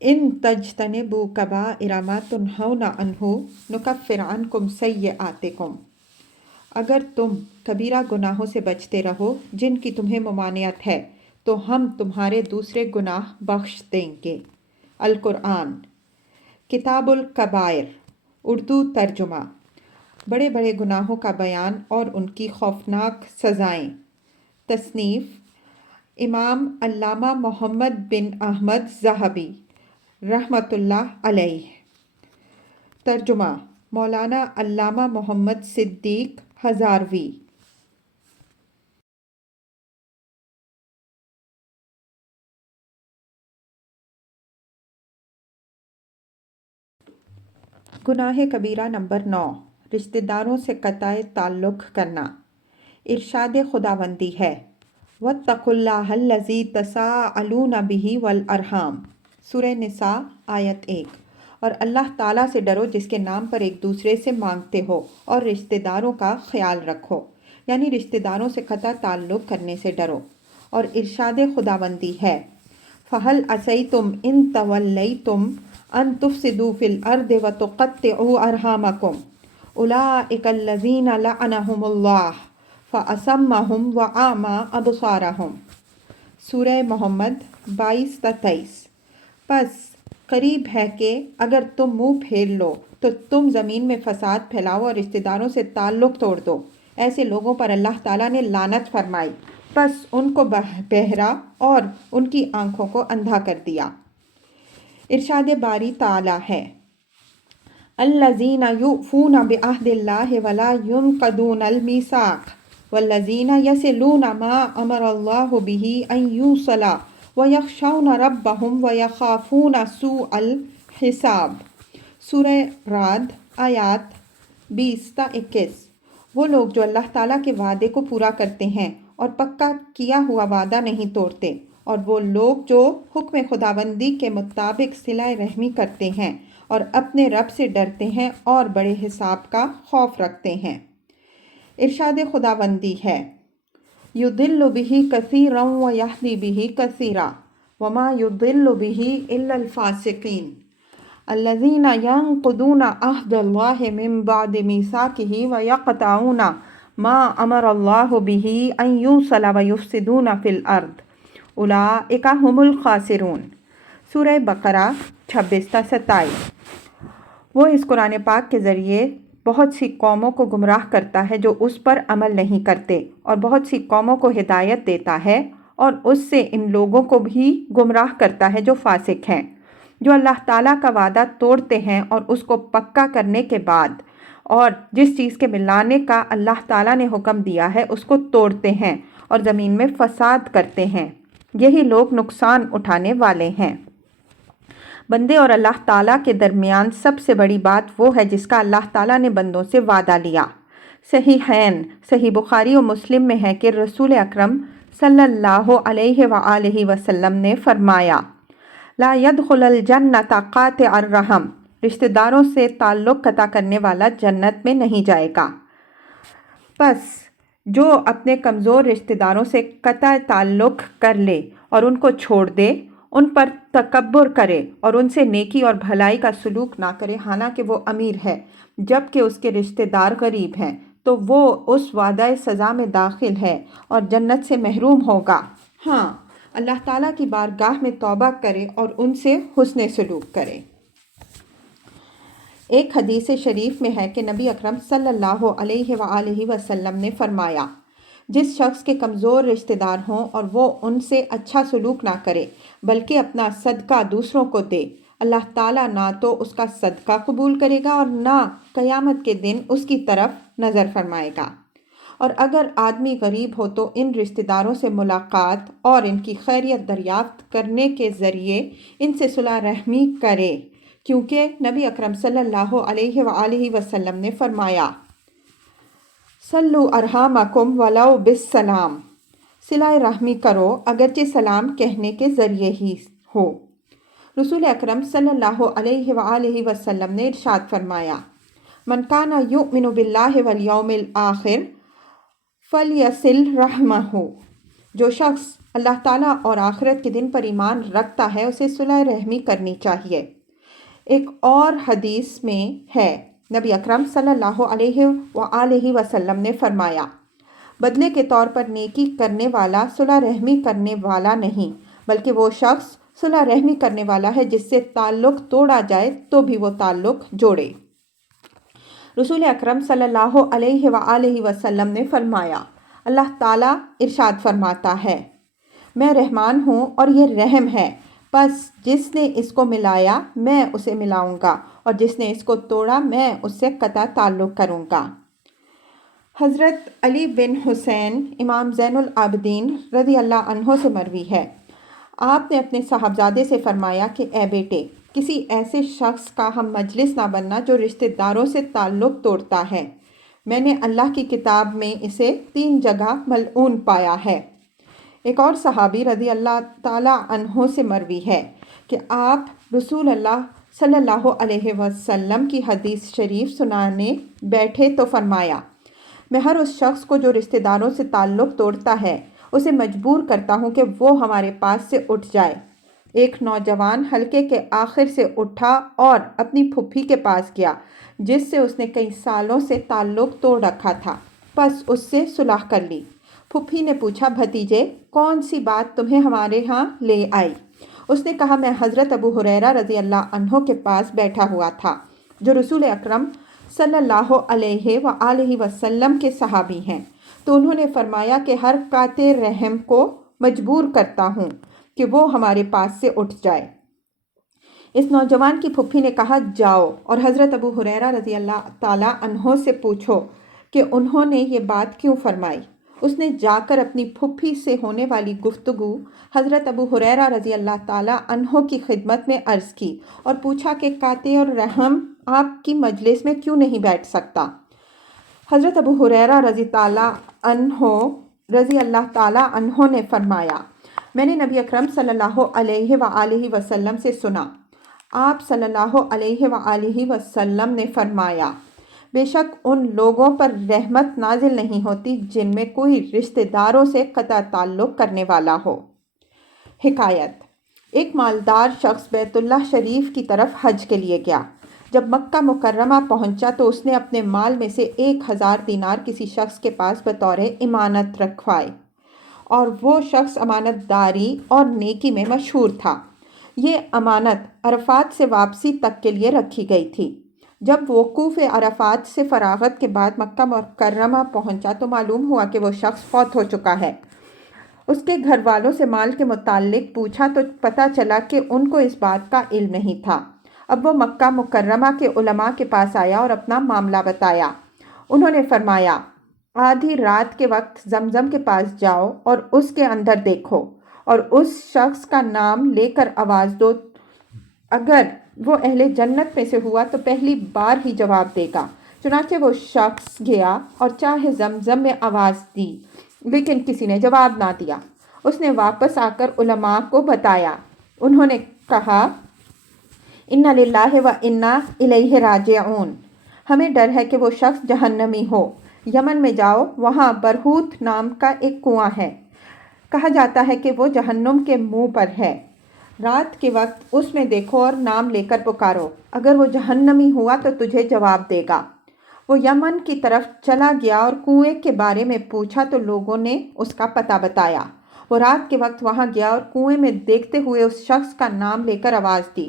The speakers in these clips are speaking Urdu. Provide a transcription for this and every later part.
ان تجتنبوا کبائر ما تنہون عنہ نکفر عنکم سیئاتکم، اگر تم کبیرہ گناہوں سے بچتے رہو جن کی تمہیں ممانعت ہے تو ہم تمہارے دوسرے گناہ بخش دیں گے۔ القرآن کتاب الکبائر اردو ترجمہ، بڑے بڑے گناہوں کا بیان اور ان کی خوفناک سزائیں۔ تصنیف امام علامہ محمد بن احمد ذہبی رحمۃ اللہ علیہ۔ ترجمہ مولانا علامہ محمد صدیق ہزاروی۔ گناہ کبیرہ نمبر 9، رشتہ داروں سے قطع تعلق کرنا۔ ارشاد خداوندی ہے، وَاتَّقُوا اللَّهَ الَّذِي تَسَاءَلُونَ بِهِ وَالْأَرْحَامَ، سورہ نساء آیت 1۔ اور اللہ تعالیٰ سے ڈرو جس کے نام پر ایک دوسرے سے مانگتے ہو، اور رشتہ داروں کا خیال رکھو، یعنی رشتہ داروں سے قطع تعلق کرنے سے ڈرو۔ اور ارشاد خداوندی ہے، فَهَلْ عَصَيْتُمْ إِن تَوَلَّيْتُمْ أَن تُفْسِدُوا فِي الْأَرْضِ وَتُقَطِّعُوا أَرْحَامَكُمْ أُولَٰئِكَ الَّذِينَ لَعَنَهُمُ اللَّهُ فَأَصَمَّهُمْ وَأَعْمَىٰ أَبْصَارَهُمْ، سورہ محمد 22-23۔ پس قریب ہے کہ اگر تم منہ پھیر لو تو تم زمین میں فساد پھیلاؤ اور رشتہ داروں سے تعلق توڑ دو، ایسے لوگوں پر اللہ تعالیٰ نے لعنت فرمائی، پس ان کو بہرا اور ان کی آنکھوں کو اندھا کر دیا۔ ارشاد باری تعالیٰ ہے، الذین یؤفون بعہد اللہ ولا ینقضون المیثاق والذین یصلون ما امر اللہ بہ ان یوصل ویخشون ربہم ویخافون سوء الحساب، سورہ رعد آیات 20-21۔ وہ لوگ جو اللہ تعالیٰ کے وعدے کو پورا کرتے ہیں اور پکا کیا ہوا وعدہ نہیں توڑتے، اور وہ لوگ جو حکم خداوندی کے مطابق صلہ رحمی کرتے ہیں اور اپنے رب سے ڈرتے ہیں اور بڑے حساب کا خوف رکھتے ہیں۔ ارشاد خداوندی ہے، یضل بہ کثیرا ویہدی بہ کثیرا وما یضل بہ الا الفاسقین الذین ینقضون عہد اللہ من بعد میثاقہ ویقطعون ما امر اللہ بہ ان یوصل ویفسدون فی الارض اولئک ھم الخاسرون، سورہ بقرہ 26-27۔ وہ اس قرآن پاک کے ذریعے بہت سی قوموں کو گمراہ کرتا ہے جو اس پر عمل نہیں کرتے، اور بہت سی قوموں کو ہدایت دیتا ہے، اور اس سے ان لوگوں کو بھی گمراہ کرتا ہے جو فاسق ہیں، جو اللہ تعالیٰ کا وعدہ توڑتے ہیں اور اس کو پکا کرنے کے بعد اور جس چیز کے ملانے کا اللہ تعالیٰ نے حکم دیا ہے اس کو توڑتے ہیں اور زمین میں فساد کرتے ہیں، یہی لوگ نقصان اٹھانے والے ہیں۔ بندے اور اللہ تعالیٰ کے درمیان سب سے بڑی بات وہ ہے جس کا اللہ تعالیٰ نے بندوں سے وعدہ لیا۔ صحیحین، صحیح بخاری و مسلم میں ہے کہ رسول اکرم صلی اللہ علیہ وآلہ وسلم نے فرمایا، لا يدخل الجنۃ قاطع الرحم، رشتہ داروں سے تعلق قطع کرنے والا جنت میں نہیں جائے گا۔ پس جو اپنے کمزور رشتہ داروں سے قطع تعلق کر لے اور ان کو چھوڑ دے، ان پر تکبر کرے اور ان سے نیکی اور بھلائی کا سلوک نہ کرے، حالانکہ وہ امیر ہے جبکہ اس کے رشتہ دار غریب ہیں، تو وہ اس وعدہ سزا میں داخل ہے اور جنت سے محروم ہوگا۔ ہاں، اللہ تعالیٰ کی بارگاہ میں توبہ کرے اور ان سے حسن سلوک کرے۔ ایک حدیث شریف میں ہے کہ نبی اکرم صلی اللہ علیہ وآلہ وسلم نے فرمایا، جس شخص کے کمزور رشتہ دار ہوں اور وہ ان سے اچھا سلوک نہ کرے بلکہ اپنا صدقہ دوسروں کو دے، اللہ تعالیٰ نہ تو اس کا صدقہ قبول کرے گا اور نہ قیامت کے دن اس کی طرف نظر فرمائے گا۔ اور اگر آدمی غریب ہو تو ان رشتہ داروں سے ملاقات اور ان کی خیریت دریافت کرنے کے ذریعے ان سے صلح رحمی کرے، کیونکہ نبی اکرم صلی اللہ علیہ وآلہ وسلم نے فرمایا، صلوا ارحامکم ولو بالسلام، صلہ رحمی کرو اگرچہ سلام کہنے کے ذریعے ہی ہو۔ رسول اکرم صلی اللہ علیہ وآلہ وسلم نے ارشاد فرمایا، من کان یؤمن باللہ والیوم الآخر فلیصل رحمہ، جو شخص اللہ تعالیٰ اور آخرت کے دن پر ایمان رکھتا ہے اسے صلح رحمی کرنی چاہیے۔ ایک اور حدیث میں ہے، نبی اکرم صلی اللہ علیہ وآلہ وسلم نے فرمایا، بدلے کے طور پر نیکی کرنے والا صلح رحمی کرنے والا نہیں، بلکہ وہ شخص صلح رحمی کرنے والا ہے جس سے تعلق توڑا جائے تو بھی وہ تعلق جوڑے۔ رسول اکرم صلی اللہ علیہ وآلہ وسلم نے فرمایا، اللہ تعالیٰ ارشاد فرماتا ہے، میں رحمان ہوں اور یہ رحم ہے، پس جس نے اس کو ملایا میں اسے ملاؤں گا، اور جس نے اس کو توڑا میں اس سے قطع تعلق کروں گا۔ حضرت علی بن حسین امام زین العابدین رضی اللہ عنہ سے مروی ہے، آپ نے اپنے صاحبزادے سے فرمایا کہ اے بیٹے، کسی ایسے شخص کا ہم مجلس نہ بننا جو رشتہ داروں سے تعلق توڑتا ہے، میں نے اللہ کی کتاب میں اسے 3 جگہ ملعون پایا ہے۔ ایک اور صحابی رضی اللہ تعالیٰ عنہ سے مروی ہے کہ آپ رسول اللہ صلی اللہ علیہ وسلم کی حدیث شریف سنانے بیٹھے تو فرمایا، میں ہر اس شخص کو جو رشتہ داروں سے تعلق توڑتا ہے اسے مجبور کرتا ہوں کہ وہ ہمارے پاس سے اٹھ جائے۔ ایک نوجوان حلقے کے آخر سے اٹھا اور اپنی پھپھی کے پاس گیا جس سے اس نے کئی سالوں سے تعلق توڑ رکھا تھا، پس اس سے صلح کر لی۔ پھپھی نے پوچھا، بھتیجے کون سی بات تمہیں ہمارے ہاں لے آئی؟ اس نے کہا، میں حضرت ابو ہریرہ رضی اللہ عنہ کے پاس بیٹھا ہوا تھا جو رسول اکرم صلی اللہ علیہ وآلہ وسلم کے صحابی ہیں، تو انہوں نے فرمایا کہ ہر قاطع رحم کو مجبور کرتا ہوں کہ وہ ہمارے پاس سے اٹھ جائے۔ اس نوجوان کی پھپھی نے کہا، جاؤ اور حضرت ابو ہریرہ رضی اللہ تعالیٰ عنہ سے پوچھو کہ انہوں نے یہ بات کیوں فرمائی۔ اس نے جا کر اپنی پھپھی سے ہونے والی گفتگو حضرت ابو ہریرہ رضی اللہ تعالیٰ عنہ کی خدمت میں عرض کی اور پوچھا کہ قاطع اور رحم آپ کی مجلس میں کیوں نہیں بیٹھ سکتا؟ حضرت ابو ہریرہ رضی اللہ تعالیٰ عنہ نے فرمایا، میں نے نبی اکرم صلی اللہ علیہ وآلہ وسلم سے سنا، آپ صلی اللہ علیہ وآلہ وسلم نے فرمایا، بے شک ان لوگوں پر رحمت نازل نہیں ہوتی جن میں کوئی رشتہ داروں سے قطع تعلق کرنے والا ہو۔ حکایت، ایک مالدار شخص بیت اللہ شریف کی طرف حج کے لیے گیا۔ جب مکہ مکرمہ پہنچا تو اس نے اپنے مال میں سے 1000 دینار کسی شخص کے پاس بطور امانت رکھوائے، اور وہ شخص امانت داری اور نیکی میں مشہور تھا۔ یہ امانت عرفات سے واپسی تک کے لیے رکھی گئی تھی۔ جب وقوف عرفات سے فراغت کے بعد مکہ مکرمہ پہنچا تو معلوم ہوا کہ وہ شخص فوت ہو چکا ہے۔ اس کے گھر والوں سے مال کے متعلق پوچھا تو پتہ چلا کہ ان کو اس بات کا علم نہیں تھا۔ اب وہ مکہ مکرمہ کے علماء کے پاس آیا اور اپنا معاملہ بتایا۔ انہوں نے فرمایا، آدھی رات کے وقت زمزم کے پاس جاؤ اور اس کے اندر دیکھو اور اس شخص کا نام لے کر آواز دو، اگر وہ اہل جنت میں سے ہوا تو پہلی بار ہی جواب دے گا۔ چنانچہ وہ شخص گیا اور چاہے زمزم میں آواز دی لیکن کسی نے جواب نہ دیا۔ اس نے واپس آ کر علماء کو بتایا۔ انہوں نے کہا، اِنَّ لِلَّهِ وَإِنَّا إِلَيْهِ رَاجِعُونَ، ہمیں ڈر ہے کہ وہ شخص جہنمی ہو۔ یمن میں جاؤ، وہاں برہوت نام کا ایک کنواں ہے، کہا جاتا ہے کہ وہ جہنم کے منہ پر ہے۔ رات کے وقت اس میں دیکھو اور نام لے کر پکارو، اگر وہ جہنمی ہوا تو تجھے جواب دے گا۔ وہ یمن کی طرف چلا گیا اور کنویں کے بارے میں پوچھا تو لوگوں نے اس کا پتہ بتایا۔ وہ رات کے وقت وہاں گیا اور کنویں میں دیکھتے ہوئے اس شخص کا نام لے کر آواز دی۔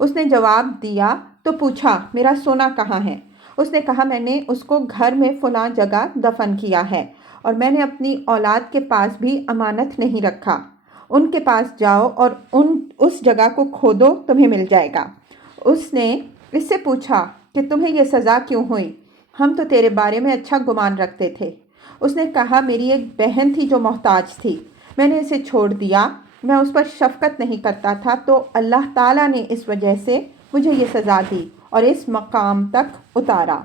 اس نے جواب دیا تو پوچھا، میرا سونا کہاں ہے؟ اس نے کہا، میں نے اس کو گھر میں فلاں جگہ دفن کیا ہے، اور میں نے اپنی اولاد کے پاس بھی امانت نہیں رکھا۔ ان کے پاس جاؤ اور اس جگہ کو کھودو، تمہیں مل جائے گا۔ اس نے اس سے پوچھا کہ تمہیں یہ سزا کیوں ہوئی؟ ہم تو تیرے بارے میں اچھا گمان رکھتے تھے۔ اس نے کہا، میری ایک بہن تھی جو محتاج تھی، میں نے اسے چھوڑ دیا، میں اس پر شفقت نہیں کرتا تھا تو اللہ تعالیٰ نے اس وجہ سے مجھے یہ سزا دی اور اس مقام تک اتارا۔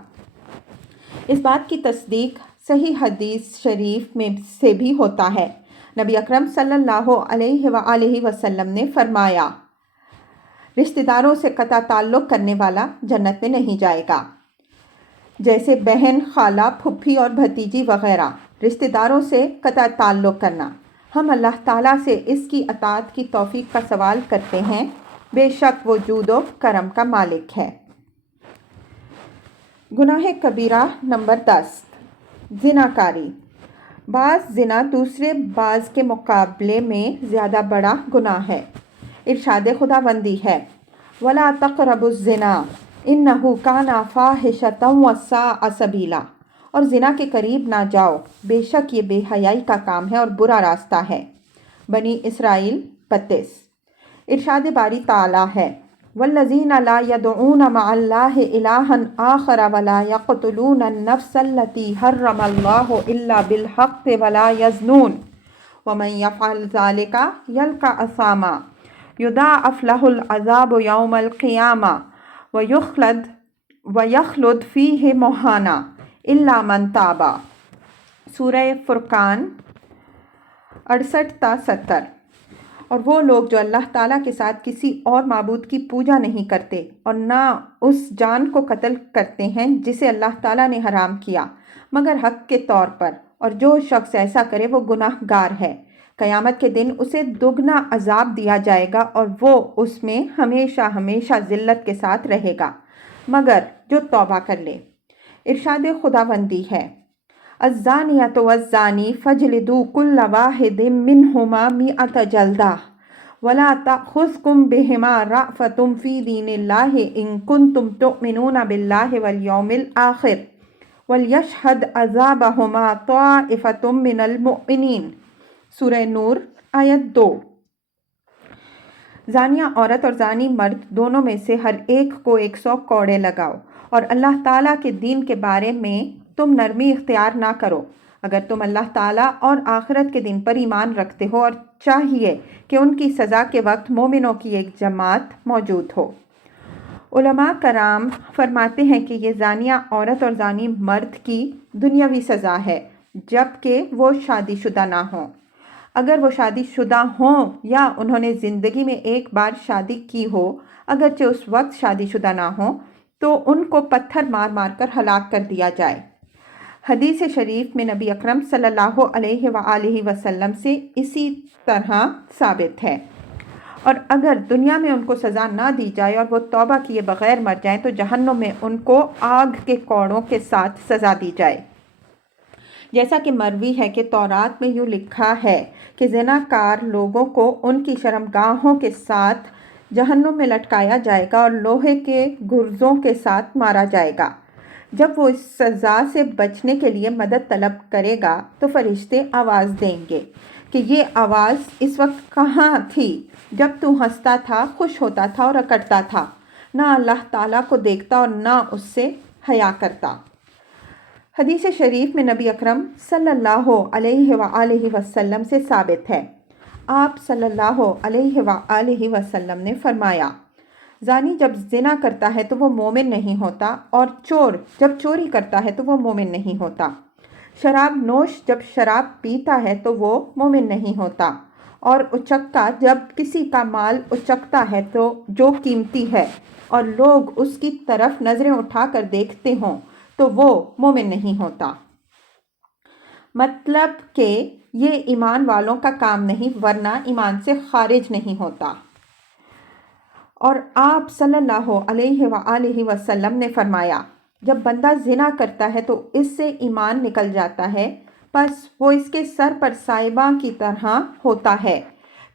اس بات کی تصدیق صحیح حدیث شریف میں سے بھی ہوتا ہے۔ نبی اکرم صلی اللہ علیہ وآلہ وسلم نے فرمایا، رشتہ داروں سے قطع تعلق کرنے والا جنت میں نہیں جائے گا۔ جیسے بہن، خالہ، پھپھی اور بھتیجی وغیرہ، رشتہ داروں سے قطع تعلق کرنا۔ ہم اللہ تعالیٰ سے اس کی اطاعت کی توفیق کا سوال کرتے ہیں، بے شک وہ جود و کرم کا مالک ہے۔ گناہ کبیرہ نمبر 10، زنا کاری۔ بعض زنا دوسرے بعض کے مقابلے میں زیادہ بڑا گناہ ہے۔ ارشاد خداوندی ہے، وَلَا تَقْرَبُوا الزِّنَا إِنَّهُ كَانَ فَاحِشَةً وَسَاءَ سَبِيلًا، اور زنا کے قریب نہ جاؤ، بے شک یہ بے حیائی کا کام ہے اور برا راستہ ہے۔ بنی اسرائیل 32۔ ارشاد باری تعالیٰ ہے، وَالَّذِينَ لَا يَدْعُونَ مَعَ اللَّهِ إِلَٰهًا آخَرَ وَلَا يَقْتُلُونَ النَّفْسَ الَّتِي حَرَّمَ اللَّهُ إِلَّا بِالْحَقِّ وَلَا يَزْنُونَ وَمَن يَفْعَلْ ذَلِكَ يَلْقَ أَثَامًا يُضَاعَفْ لَهُ الْعَذَابُ يَوْمَ الْقِيَامَةِ وَيَخْلُدْ فِيهِ مُهَانًا إِلَّا مَن تَابَ۔ سورہ فرقان 68 تا 70۔ اور وہ لوگ جو اللہ تعالیٰ کے ساتھ کسی اور معبود کی پوجا نہیں کرتے اور نہ اس جان کو قتل کرتے ہیں جسے اللہ تعالیٰ نے حرام کیا مگر حق کے طور پر، اور جو شخص ایسا کرے وہ گناہ گار ہے، قیامت کے دن اسے دگنا عذاب دیا جائے گا اور وہ اس میں ہمیشہ ہمیشہ ذلت کے ساتھ رہے گا مگر جو توبہ کر لے۔ ارشاد خداوندی ہے، الزانیۃ والزانی فاجلدوا کل واحد منہما مئۃ جلدہ ولا تأخذکم بہما رأفۃ فی دین اللہ ان کنتم تؤمنون باللہ والیوم الآخر ولیشہد عذابہما طائفۃ من المؤمنین۔ سورہ نور آیت 2۔ زانیہ عورت اور زانی مرد دونوں میں سے ہر ایک کو 100 کوڑے لگاؤ، اور اللہ تعالیٰ کے دین کے بارے میں تم نرمی اختیار نہ کرو اگر تم اللہ تعالیٰ اور آخرت کے دن پر ایمان رکھتے ہو، اور چاہیے کہ ان کی سزا کے وقت مومنوں کی ایک جماعت موجود ہو۔ علماء کرام فرماتے ہیں کہ یہ زانیہ عورت اور زانی مرد کی دنیاوی سزا ہے جبکہ وہ شادی شدہ نہ ہوں۔ اگر وہ شادی شدہ ہوں یا انہوں نے زندگی میں ایک بار شادی کی ہو، اگرچہ اس وقت شادی شدہ نہ ہوں، تو ان کو پتھر مار مار کر ہلاک کر دیا جائے۔ حدیث شریف میں نبی اکرم صلی اللہ علیہ وآلہ وسلم سے اسی طرح ثابت ہے۔ اور اگر دنیا میں ان کو سزا نہ دی جائے اور وہ توبہ کیے بغیر مر جائیں تو جہنم میں ان کو آگ کے کوڑوں کے ساتھ سزا دی جائے۔ جیسا کہ مروی ہے کہ تورات میں یوں لکھا ہے کہ زنا کار لوگوں کو ان کی شرمگاہوں کے ساتھ جہنم میں لٹکایا جائے گا اور لوہے کے گرزوں کے ساتھ مارا جائے گا۔ جب وہ اس سزا سے بچنے کے لیے مدد طلب کرے گا تو فرشتے آواز دیں گے کہ یہ آواز اس وقت کہاں تھی جب تو ہنستا تھا، خوش ہوتا تھا اور اکڑتا تھا، نہ اللہ تعالیٰ کو دیکھتا اور نہ اس سے حیا کرتا۔ حدیث شریف میں نبی اکرم صلی اللہ علیہ وآلہ وسلم سے ثابت ہے، آپ صلی اللہ علیہ وآلہ وسلم نے فرمایا، زانی جب زنا کرتا ہے تو وہ مومن نہیں ہوتا، اور چور جب چوری کرتا ہے تو وہ مومن نہیں ہوتا، شراب نوش جب شراب پیتا ہے تو وہ مومن نہیں ہوتا، اور اچکا جب کسی کا مال اچکتا ہے تو جو قیمتی ہے اور لوگ اس کی طرف نظریں اٹھا کر دیکھتے ہوں تو وہ مومن نہیں ہوتا۔ مطلب کہ یہ ایمان والوں کا کام نہیں ورنہ ایمان سے خارج نہیں ہوتا۔ اور آپ صلی اللہ علیہ وآلہ وسلم نے فرمایا، جب بندہ زنا کرتا ہے تو اس سے ایمان نکل جاتا ہے، پس وہ اس کے سر پر سائباں کی طرح ہوتا ہے،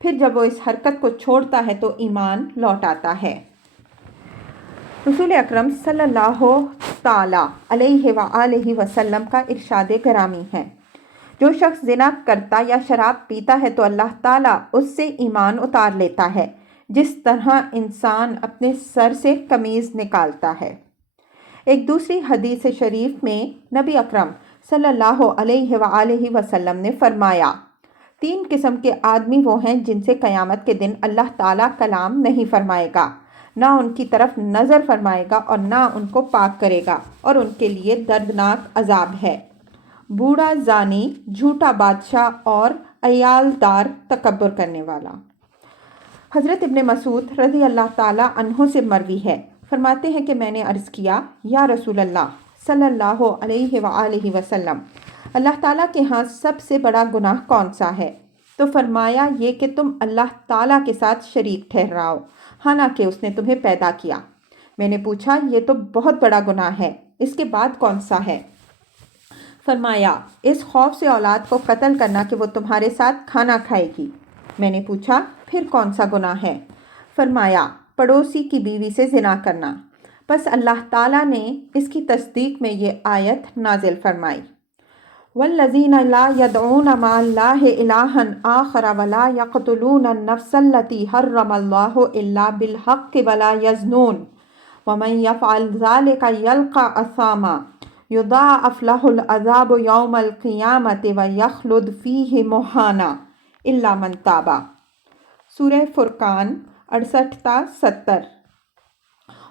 پھر جب وہ اس حرکت کو چھوڑتا ہے تو ایمان لوٹ آتا ہے۔ رسول اکرم صلی اللہ تعالی علیہ وآلہ وسلم کا ارشاد گرامی ہے، جو شخص زنا کرتا یا شراب پیتا ہے تو اللہ تعالیٰ اس سے ایمان اتار لیتا ہے جس طرح انسان اپنے سر سے قمیض نکالتا ہے۔ ایک دوسری حدیث شریف میں نبی اکرم صلی اللہ علیہ وآلہ وسلم نے فرمایا، 3 قسم کے آدمی وہ ہیں جن سے قیامت کے دن اللہ تعالیٰ کلام نہیں فرمائے گا، نہ ان کی طرف نظر فرمائے گا اور نہ ان کو پاک کرے گا، اور ان کے لیے دردناک عذاب ہے، بوڑھا زانی، جھوٹا بادشاہ اور عیالدار تکبر کرنے والا۔ حضرت ابن مسعود رضی اللہ تعالیٰ عنہ سے مروی ہے، فرماتے ہیں کہ میں نے عرض کیا، یا رسول اللہ صلی اللہ علیہ وآلہ وسلم، اللہ تعالیٰ کے ہاں سب سے بڑا گناہ کون سا ہے؟ تو فرمایا یہ کہ تم اللہ تعالیٰ کے ساتھ شریک ٹھہراؤ حالانکہ اس نے تمہیں پیدا کیا۔ میں نے پوچھا یہ تو بہت بڑا گناہ ہے، اس کے بعد کون سا ہے؟ فرمایا اس خوف سے اولاد کو قتل کرنا کہ وہ تمہارے ساتھ کھانا کھائے گی۔ میں نے پوچھا پھر کون سا گناہ ہے؟ فرمایا پڑوسی کی بیوی سے زنا کرنا۔ بس اللہ تعالیٰ نے اس کی تصدیق میں یہ آیت نازل فرمائی، وَالَّذِينَ لَا يَدْعُونَ مَعَ اللَّهِ إِلَٰهًا آخَرَ وَلَا يَقْتُلُونَ النَّفْسَ الَّتِي حَرَّمَ اللَّهُ إِلَّا بِالْحَقِّ وَلَا يَزْنُونَ وَمَن يَفْعَلْ ذَلِكَ يَلْقَ أَثَامًا يُضَاعَفْ لَهُ الْعَذَابُ يَوْمَ الْقِيَامَةِ وَيَخْلُدْ فِيهِ مُهَانًا إِلَّا مَن تَابَ۔ سورہ فرقان 68 تا 70۔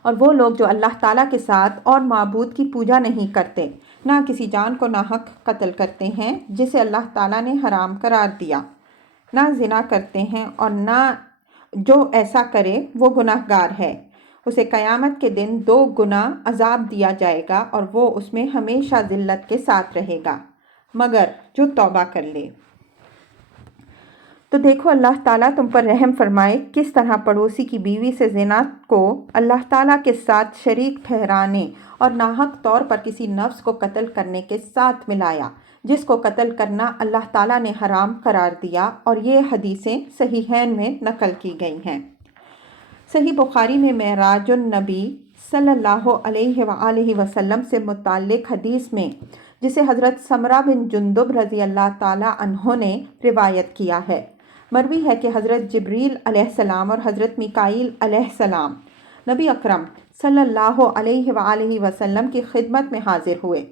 اور وہ لوگ جو اللہ تعالیٰ کے ساتھ اور معبود کی پوجا نہیں کرتے، نہ کسی جان کو ناحق قتل کرتے ہیں جسے اللہ تعالیٰ نے حرام قرار دیا، نہ زنا کرتے ہیں، اور نہ جو ایسا کرے وہ گناہ گار ہے، اسے قیامت کے دن 2 گنا عذاب دیا جائے گا اور وہ اس میں ہمیشہ ذلت کے ساتھ رہے گا مگر جو توبہ کر لے۔ تو دیکھو اللہ تعالیٰ تم پر رحم فرمائے کس طرح پڑوسی کی بیوی سے زنا کو اللہ تعالیٰ کے ساتھ شریک ٹھہرانے اور ناحق طور پر کسی نفس کو قتل کرنے کے ساتھ ملایا، جس کو قتل کرنا اللہ تعالیٰ نے حرام قرار دیا، اور یہ حدیثیں صحیحین میں نقل کی گئی ہیں۔ صحیح بخاری میں معراج النبی صلی اللہ علیہ وآلہ وسلم سے متعلق حدیث میں، جسے حضرت سمرہ بن جندب رضی اللہ تعالیٰ عنہ نے روایت کیا ہے، مروی ہے کہ حضرت جبریل علیہ السلام اور حضرت میکائیل علیہ السلام نبی اکرم صلی اللہ علیہ وآلہ وسلم کی خدمت میں حاضر ہوئے۔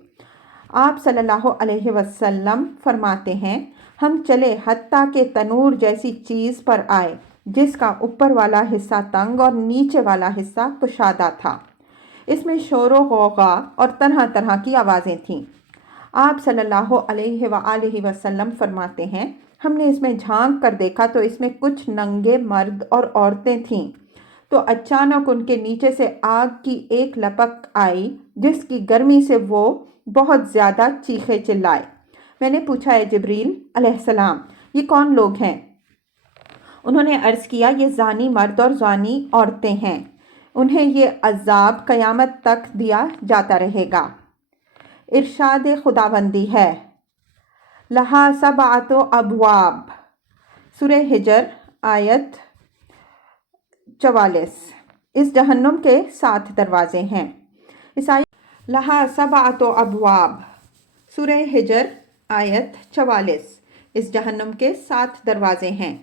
آپ صلی اللہ علیہ وسلم فرماتے ہیں ہم چلے حتیٰ کہ تنور جیسی چیز پر آئے جس کا اوپر والا حصہ تنگ اور نیچے والا حصہ کشادہ تھا، اس میں شور و غوغا اور طرح طرح کی آوازیں تھیں۔ آپ صلی اللہ علیہ وآلہ وسلم فرماتے ہیں ہم نے اس میں جھانک کر دیکھا تو اس میں کچھ ننگے مرد اور عورتیں تھیں، تو اچانک ان کے نیچے سے آگ کی ایک لپک آئی جس کی گرمی سے وہ بہت زیادہ چیخے چلائے۔ میں نے پوچھا اے جبریل علیہ السلام یہ کون لوگ ہیں؟ انہوں نے عرض کیا یہ زانی مرد اور زانی عورتیں ہیں، انہیں یہ عذاب قیامت تک دیا جاتا رہے گا۔ ارشاد خداوندی ہے لہا سبعۃ ابواب، سورہ ہجر آیت 44۔ اس جہنم کے 7 دروازے ہیں۔ اس آیت لہا سبعۃ ابواب، سورہ ہجر آیت 44۔ اس جہنم کے 7 دروازے ہیں۔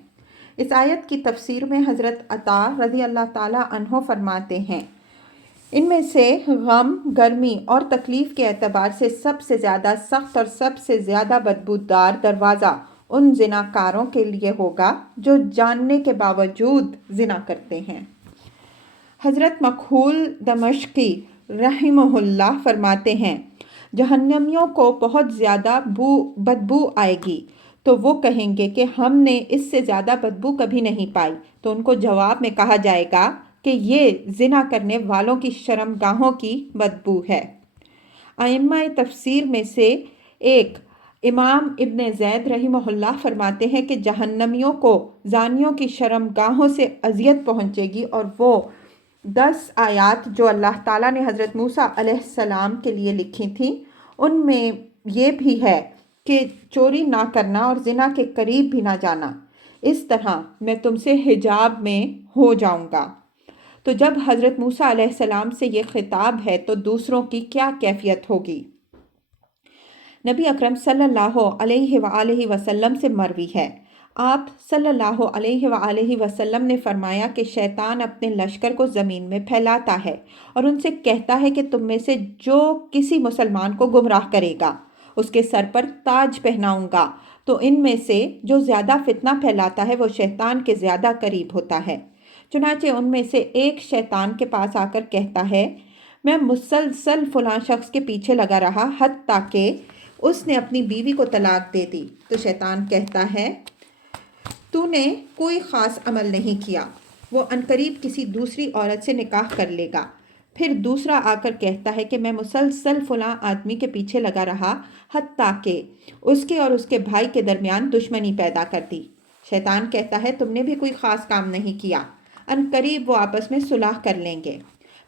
اس آیت کی تفسیر میں حضرت عطا رضی اللہ تعالیٰ عنہ فرماتے ہیں ان میں سے غم، گرمی اور تکلیف کے اعتبار سے سب سے زیادہ سخت اور سب سے زیادہ بدبودار دروازہ ان زناکاروں کے لیے ہوگا جو جاننے کے باوجود زنا کرتے ہیں۔ حضرت مکحول دمشقی رحمہ اللہ فرماتے ہیں جہنمیوں کو بہت زیادہ بدبو آئے گی، تو وہ کہیں گے کہ ہم نے اس سے زیادہ بدبو کبھی نہیں پائی، تو ان کو جواب میں کہا جائے گا کہ یہ زنا کرنے والوں کی شرمگاہوں کی بدبو ہے۔ ائمہ تفسیر میں سے ایک امام ابن زید رحمہ اللہ فرماتے ہیں کہ جہنمیوں کو زانیوں کی شرمگاہوں سے اذیت پہنچے گی، اور وہ 10 آیات جو اللہ تعالیٰ نے حضرت موسیٰ علیہ السلام کے لیے لکھی تھیں ان میں یہ بھی ہے کہ چوری نہ کرنا اور زنا کے قریب بھی نہ جانا، اس طرح میں تم سے حجاب میں ہو جاؤں گا۔ تو جب حضرت موسیٰ علیہ السلام سے یہ خطاب ہے تو دوسروں کی کیا کیفیت ہوگی؟ نبی اکرم صلی اللہ علیہ وآلہ وسلم سے مروی ہے، آپ صلی اللہ علیہ وآلہ وسلم نے فرمایا کہ شیطان اپنے لشکر کو زمین میں پھیلاتا ہے اور ان سے کہتا ہے کہ تم میں سے جو کسی مسلمان کو گمراہ کرے گا اس کے سر پر تاج پہناؤں گا، تو ان میں سے جو زیادہ فتنہ پھیلاتا ہے وہ شیطان کے زیادہ قریب ہوتا ہے۔ چنانچہ ان میں سے ایک شیطان کے پاس آ کر کہتا ہے میں مسلسل فلاں شخص کے پیچھے لگا رہا حتیٰ کہ اس نے اپنی بیوی کو طلاق دے دی، تو شیطان کہتا ہے تو نے کوئی خاص عمل نہیں کیا، وہ عنقریب کسی دوسری عورت سے نکاح کر لے گا۔ پھر دوسرا آ کر کہتا ہے کہ میں مسلسل فلاں آدمی کے پیچھے لگا رہا حتیٰ کہ اس کے اور اس کے بھائی کے درمیان دشمنی پیدا کر دی، شیطان کہتا ہے تم نے بھی کوئی خاص کام نہیں کیا، ان قریب وہ آپس میں صلح کر لیں گے۔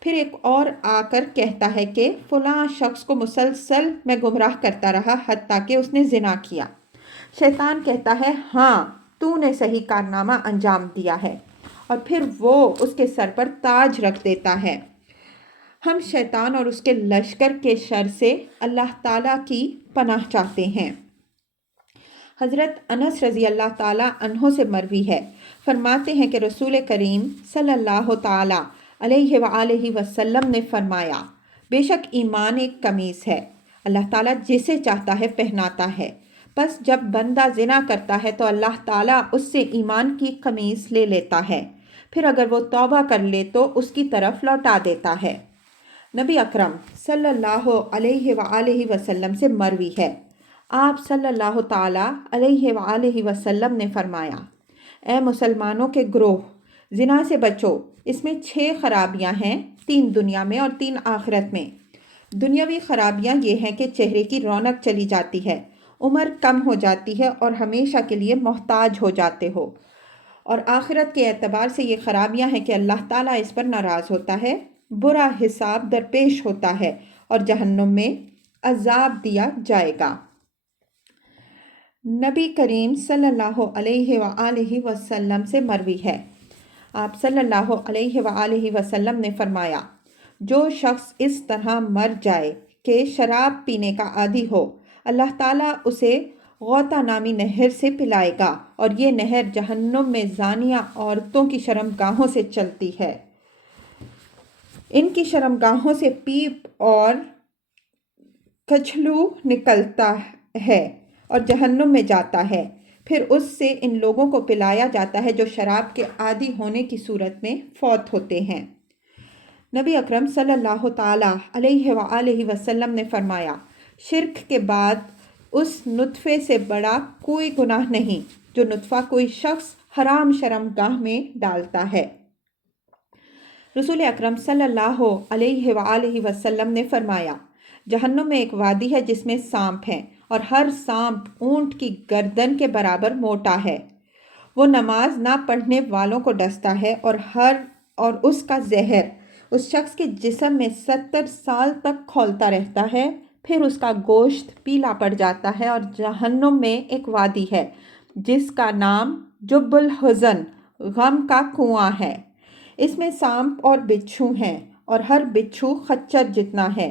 پھر ایک اور آ کر کہتا ہے کہ فلاں شخص کو مسلسل میں گمراہ کرتا رہا حتیٰ کہ اس نے زنا کیا۔ شیطان کہتا ہے ہاں تو نے صحیح کارنامہ انجام دیا ہے، اور پھر وہ اس کے سر پر تاج رکھ دیتا ہے۔ ہم شیطان اور اس کے لشکر کے شر سے اللہ تعالیٰ کی پناہ چاہتے ہیں۔ حضرت انس رضی اللہ تعالیٰ عنہ سے مروی ہے، فرماتے ہیں کہ رسول کریم صلی اللہ تعالیٰ علیہ وآلہ وسلم نے فرمایا، بے شک ایمان ایک قمیص ہے، اللہ تعالیٰ جسے چاہتا ہے پہناتا ہے، بس جب بندہ زنا کرتا ہے تو اللہ تعالیٰ اس سے ایمان کی قمیص لے لیتا ہے، پھر اگر وہ توبہ کر لے تو اس کی طرف لوٹا دیتا ہے۔ نبی اکرم صلی اللہ علیہ وآلہ وسلم سے مروی ہے، آپ صلی اللہ تعالیٰ علیہ وآلہ وسلم نے فرمایا، اے مسلمانوں کے گروہ، زنا سے بچو، اس میں 6 خرابیاں ہیں، 3 دنیا میں اور 3 آخرت میں۔ دنیاوی خرابیاں یہ ہیں کہ چہرے کی رونق چلی جاتی ہے، عمر کم ہو جاتی ہے اور ہمیشہ کے لیے محتاج ہو جاتے ہو، اور آخرت کے اعتبار سے یہ خرابیاں ہیں کہ اللہ تعالیٰ اس پر ناراض ہوتا ہے، برا حساب درپیش ہوتا ہے اور جہنم میں عذاب دیا جائے گا۔ نبی کریم صلی اللہ علیہ وآلہ وسلم سے مروی ہے، آپ صلی اللہ علیہ وآلہ وسلم نے فرمایا، جو شخص اس طرح مر جائے کہ شراب پینے کا عادی ہو، اللہ تعالیٰ اسے غوطہ نامی نہر سے پلائے گا، اور یہ نہر جہنم میں زانیہ عورتوں کی شرمگاہوں سے چلتی ہے۔ ان کی شرمگاہوں سے پیپ اور کچھلو نکلتا ہے اور جہنم میں جاتا ہے، پھر اس سے ان لوگوں کو پلایا جاتا ہے جو شراب کے عادی ہونے کی صورت میں فوت ہوتے ہیں۔ نبی اکرم صلی اللہ تعالیٰ علیہ وآلہ وسلم نے فرمایا، شرک کے بعد اس نطفے سے بڑا کوئی گناہ نہیں جو نطفہ کوئی شخص حرام شرمگاہ میں ڈالتا ہے۔ رسول اکرم صلی اللہ علیہ وآلہ وسلم نے فرمایا، جہنم میں ایک وادی ہے جس میں سانپ ہیں، اور ہر سانپ اونٹ کی گردن کے برابر موٹا ہے، وہ نماز نہ پڑھنے والوں کو ڈستا ہے، اور اس کا زہر اس شخص کے جسم میں 70 سال تک کھولتا رہتا ہے، پھر اس کا گوشت پیلا پڑ جاتا ہے۔ اور جہنم میں ایک وادی ہے جس کا نام جب الحزن، غم کا کنواں ہے، اس میں سانپ اور بچھو ہیں، اور ہر بچھو خچر جتنا ہے،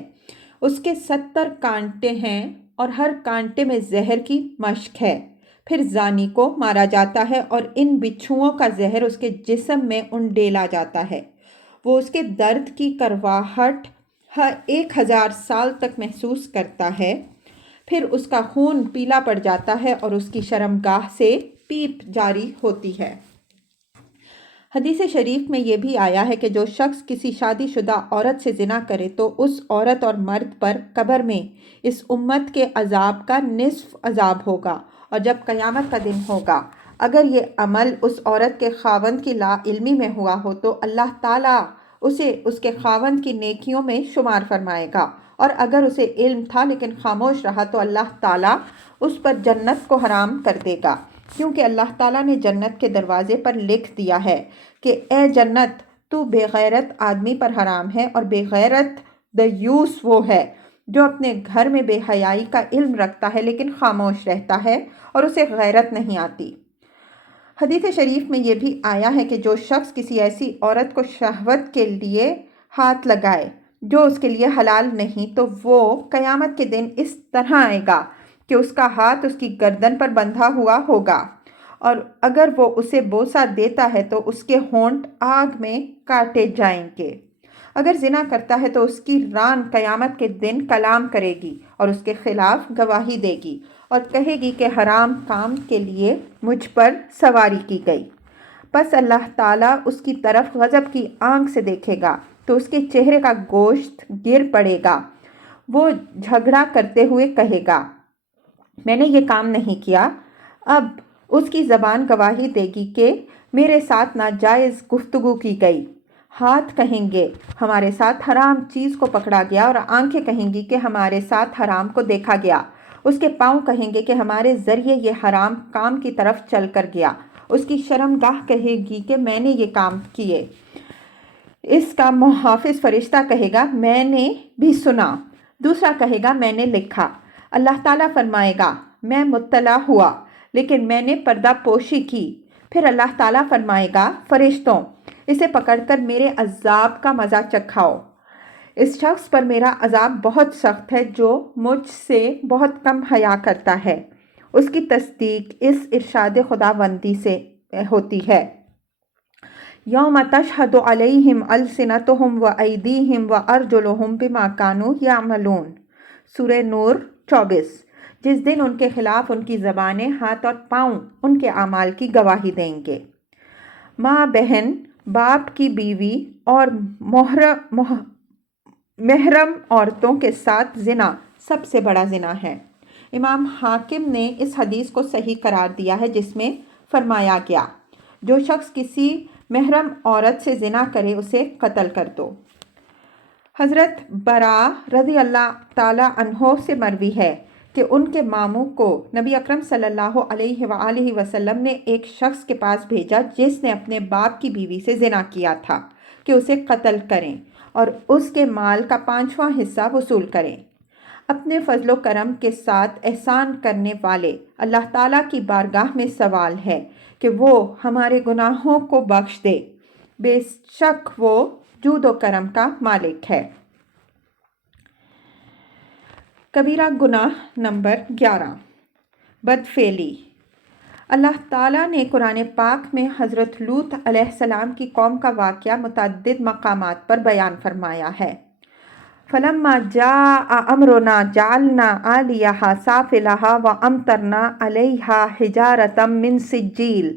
اس کے 70 کانٹے ہیں اور ہر کانٹے میں زہر کی مشک ہے۔ پھر زانی کو مارا جاتا ہے اور ان بچھوؤں کا زہر اس کے جسم میں انڈیلا جاتا ہے، وہ اس کے درد کی کرواہٹ 1000 سال تک محسوس کرتا ہے، پھر اس کا خون پیلا پڑ جاتا ہے اور اس کی شرمگاہ سے پیپ جاری ہوتی ہے۔ حدیث شریف میں یہ بھی آیا ہے کہ جو شخص کسی شادی شدہ عورت سے زنا کرے تو اس عورت اور مرد پر قبر میں اس امت کے عذاب کا نصف عذاب ہوگا، اور جب قیامت کا دن ہوگا اگر یہ عمل اس عورت کے خاوند کی لا علمی میں ہوا ہو تو اللہ تعالیٰ اسے اس کے خاوند کی نیکیوں میں شمار فرمائے گا، اور اگر اسے علم تھا لیکن خاموش رہا تو اللہ تعالیٰ اس پر جنت کو حرام کر دے گا، کیونکہ اللہ تعالیٰ نے جنت کے دروازے پر لکھ دیا ہے کہ اے جنت تو بے غیرت آدمی پر حرام ہے، اور بے غیرت دیوس وہ ہے جو اپنے گھر میں بے حیائی کا علم رکھتا ہے لیکن خاموش رہتا ہے اور اسے غیرت نہیں آتی۔ حدیث شریف میں یہ بھی آیا ہے کہ جو شخص کسی ایسی عورت کو شہوت کے لیے ہاتھ لگائے جو اس کے لیے حلال نہیں تو وہ قیامت کے دن اس طرح آئے گا کہ اس کا ہاتھ اس کی گردن پر بندھا ہوا ہوگا، اور اگر وہ اسے بوسہ دیتا ہے تو اس کے ہونٹ آگ میں کاٹے جائیں گے۔ اگر زنا کرتا ہے تو اس کی ران قیامت کے دن کلام کرے گی اور اس کے خلاف گواہی دے گی اور کہے گی کہ حرام کام کے لیے مجھ پر سواری کی گئی۔ پس اللہ تعالیٰ اس کی طرف غضب کی آنکھ سے دیکھے گا تو اس کے چہرے کا گوشت گر پڑے گا، وہ جھگڑا کرتے ہوئے کہے گا میں نے یہ کام نہیں کیا۔ اب اس کی زبان گواہی دے گی کہ میرے ساتھ ناجائز گفتگو کی گئی، ہاتھ کہیں گے ہمارے ساتھ حرام چیز کو پکڑا گیا، اور آنکھیں کہیں گی کہ ہمارے ساتھ حرام کو دیکھا گیا، اس کے پاؤں کہیں گے کہ ہمارے ذریعے یہ حرام کام کی طرف چل کر گیا، اس کی شرمگاہ کہے گی کہ میں نے یہ کام کیے۔ اس کا محافظ فرشتہ کہے گا میں نے بھی سنا، دوسرا کہے گا میں نے لکھا۔ اللہ تعالیٰ فرمائے گا میں مطلع ہوا لیکن میں نے پردہ پوشی کی۔ پھر اللہ تعالیٰ فرمائے گا فرشتوں اسے پکڑ کر میرے عذاب کا مزہ چکھاؤ۔ اس شخص پر میرا عذاب بہت سخت ہے جو مجھ سے بہت کم حیا کرتا ہے۔ اس کی تصدیق اس ارشاد خداوندی سے ہوتی ہے یوم تشہد علیہم السنتہم وایدیہم وارجلہم بما کانوا یعملون، سورہ نور 24۔ جس دن ان کے خلاف ان کی زبانیں، ہاتھ اور پاؤں ان کے اعمال کی گواہی دیں گے۔ ماں بہن، باپ کی بیوی اور محرم عورتوں کے ساتھ زنا سب سے بڑا زنا ہے۔ امام حاکم نے اس حدیث کو صحیح قرار دیا ہے جس میں فرمایا گیا جو شخص کسی محرم عورت سے زنا کرے اسے قتل کر دو۔ حضرت براء رضی اللہ تعالی عنہ سے مروی ہے کہ ان کے ماموں کو نبی اکرم صلی اللہ علیہ وآلہ وسلم نے ایک شخص کے پاس بھیجا جس نے اپنے باپ کی بیوی سے زنا کیا تھا کہ اسے قتل کریں اور اس کے مال کا 5واں حصہ وصول کریں۔ اپنے فضل و کرم کے ساتھ احسان کرنے والے اللہ تعالیٰ کی بارگاہ میں سوال ہے کہ وہ ہمارے گناہوں کو بخش دے، بے شک وہ جود و کرم کا مالک ہے۔ کبیرہ گناہ نمبر 11، بدفعلی۔ اللہ تعالیٰ نے قرآن پاک میں حضرت لوط علیہ السلام کی قوم کا واقعہ متعدد مقامات پر بیان فرمایا ہے۔ فَلَمَّا جَاءَ أَمْرُنَا جَعَلْنَا عَالِيَهَا سَافِلَهَا وَأَمْطَرْنَا عَلَيْهَا حِجَارَةً مِّن سِجِّيلٍ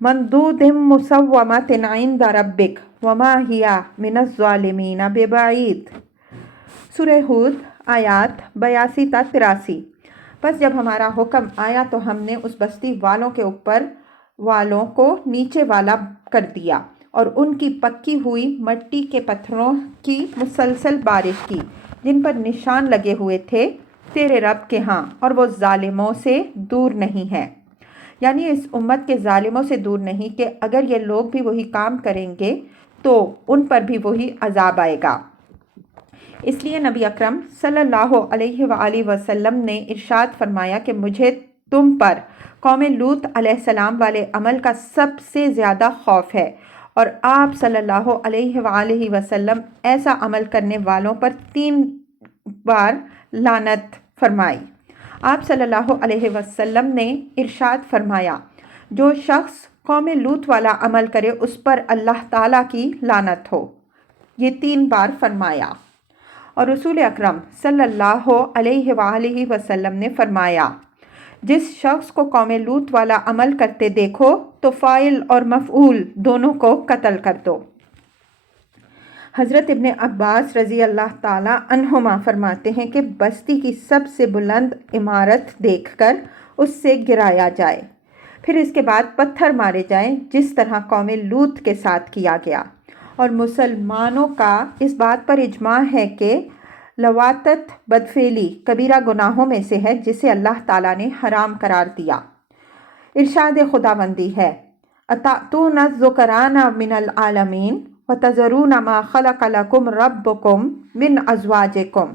مَّنضُودٍ مُّسَوَّمَةٍ عِندَ رَبِّكَ وَمَا هِيَ مِنَ الظَّالِمِينَ بِبَعِيدٍ، سورہ ہود آیات 82 تا 83۔ بس جب ہمارا حکم آیا تو ہم نے اس بستی والوں کو نیچے والا کر دیا اور ان کی پکی ہوئی مٹی کے پتھروں کی مسلسل بارش کی جن پر نشان لگے ہوئے تھے تیرے رب کے ہاں، اور وہ ظالموں سے دور نہیں ہے۔ یعنی اس امت کے ظالموں سے دور نہیں کہ اگر یہ لوگ بھی وہی کام کریں گے تو ان پر بھی وہی عذاب آئے گا۔ اس لیے نبی اکرم صلی اللہ علیہ وآلہ وسلم نے ارشاد فرمایا کہ مجھے تم پر قوم لوط علیہ السلام والے عمل کا سب سے زیادہ خوف ہے، اور آپ صلی اللہ علیہ وآلہ وسلم ایسا عمل کرنے والوں پر 3 بار لعنت فرمائی۔ آپ صلی اللہ علیہ وسلم نے ارشاد فرمایا جو شخص قوم لوط والا عمل کرے اس پر اللہ تعالیٰ کی لعنت ہو، یہ 3 بار فرمایا۔ اور رسول اکرم صلی اللہ علیہ وآلہ وسلم نے فرمایا جس شخص کو قوم لوط والا عمل کرتے دیکھو تو فاعل اور مفعول دونوں کو قتل کر دو۔ حضرت ابن عباس رضی اللہ تعالی عنہما فرماتے ہیں کہ بستی کی سب سے بلند عمارت دیکھ کر اس سے گرایا جائے، پھر اس کے بعد پتھر مارے جائیں جس طرح قوم لوط کے ساتھ کیا گیا۔ اور مسلمانوں کا اس بات پر اجماع ہے کہ لواطت بدفعلی کبیرہ گناہوں میں سے ہے جسے اللہ تعالیٰ نے حرام قرار دیا۔ ارشاد خداوندی ہے أَتَأْتُونَ الذُّكْرَانَ مِنَ الْعَالَمِينَ وَتَذَرُونَ مَا خَلَقَ لَكُمْ رَبُّكُمْ مِنْ أَزْوَاجِكُمْ